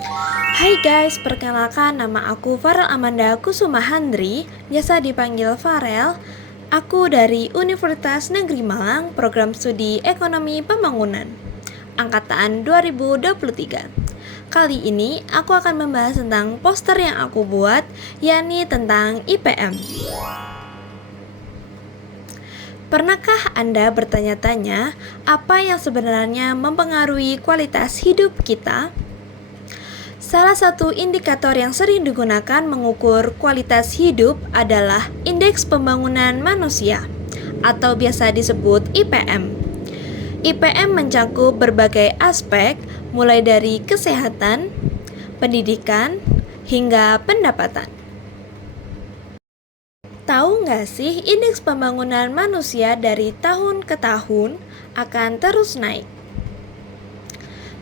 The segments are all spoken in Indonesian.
Hai guys, perkenalkan nama aku Farel Amanda Kusumahandri, biasa dipanggil Farel. Aku dari Universitas Negeri Malang, program studi Ekonomi Pembangunan, angkatan 2023. Kali ini aku akan membahas tentang poster yang aku buat, yakni tentang IPM. Pernahkah Anda bertanya-tanya apa yang sebenarnya mempengaruhi kualitas hidup kita? Salah satu indikator yang sering digunakan mengukur kualitas hidup adalah Indeks Pembangunan Manusia atau biasa disebut IPM. IPM mencakup berbagai aspek mulai dari kesehatan, pendidikan, hingga pendapatan. Tahu nggak sih, indeks pembangunan manusia dari tahun ke tahun akan terus naik.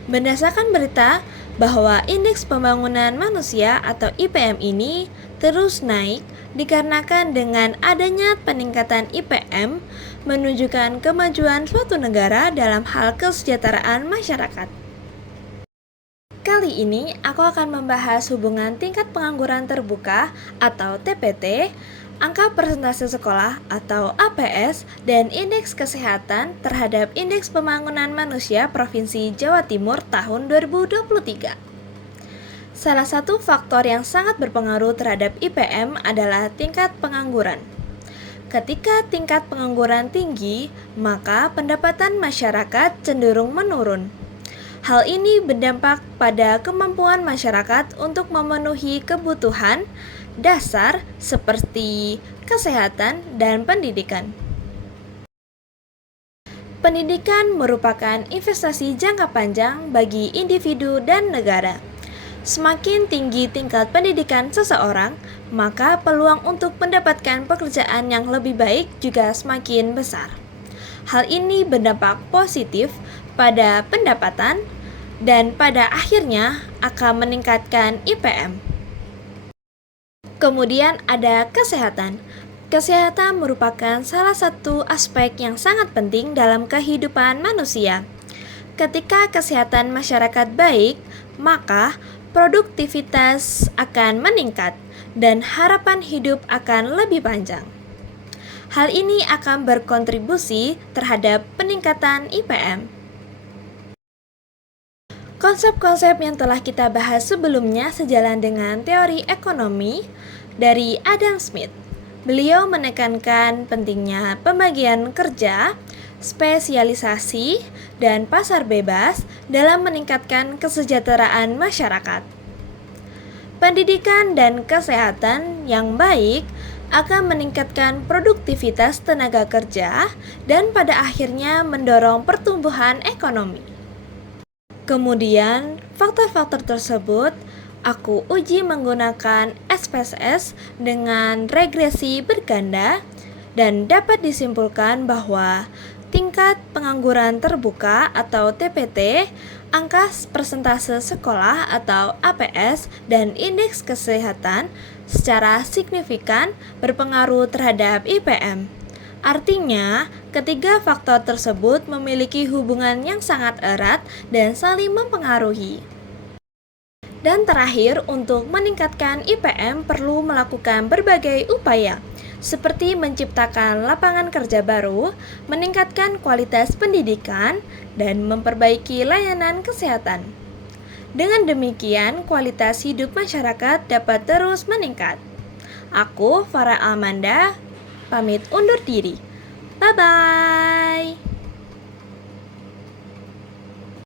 Berdasarkan berita bahwa indeks pembangunan manusia atau IPM ini terus naik dikarenakan dengan adanya peningkatan IPM menunjukkan kemajuan suatu negara dalam hal kesejahteraan masyarakat. Kali ini aku akan membahas hubungan tingkat pengangguran terbuka atau TPT, angka persentase sekolah atau APS, dan indeks kesehatan terhadap Indeks Pembangunan Manusia Provinsi Jawa Timur tahun 2023. Salah satu faktor yang sangat berpengaruh terhadap IPM adalah tingkat pengangguran. Ketika tingkat pengangguran tinggi, maka pendapatan masyarakat cenderung menurun. Hal ini berdampak pada kemampuan masyarakat untuk memenuhi kebutuhan dasar seperti kesehatan dan pendidikan. Pendidikan merupakan investasi jangka panjang bagi individu dan negara. Semakin tinggi tingkat pendidikan seseorang, maka peluang untuk mendapatkan pekerjaan yang lebih baik juga semakin besar. Hal ini berdampak positif pada pendapatan dan pada akhirnya akan meningkatkan IPM. Kemudian ada kesehatan. Kesehatan merupakan salah satu aspek yang sangat penting dalam kehidupan manusia. Ketika kesehatan masyarakat baik, maka produktivitas akan meningkat dan harapan hidup akan lebih panjang. Hal ini akan berkontribusi terhadap peningkatan IPM. Konsep-konsep yang telah kita bahas sebelumnya sejalan dengan teori ekonomi dari Adam Smith. Beliau menekankan pentingnya pembagian kerja, spesialisasi, dan pasar bebas dalam meningkatkan kesejahteraan masyarakat. Pendidikan dan kesehatan yang baik akan meningkatkan produktivitas tenaga kerja dan pada akhirnya mendorong pertumbuhan ekonomi. Kemudian, faktor-faktor tersebut aku uji menggunakan SPSS dengan regresi berganda dan dapat disimpulkan bahwa tingkat pengangguran terbuka atau TPT, angka persentase sekolah atau APS, dan indeks kesehatan secara signifikan berpengaruh terhadap IPM. Artinya, ketiga faktor tersebut memiliki hubungan yang sangat erat dan saling mempengaruhi. Dan terakhir, untuk meningkatkan IPM perlu melakukan berbagai upaya, seperti menciptakan lapangan kerja baru, meningkatkan kualitas pendidikan, dan memperbaiki layanan kesehatan. Dengan demikian, kualitas hidup masyarakat dapat terus meningkat. Aku, Farah Amanda, pamit undur diri. Bye-bye.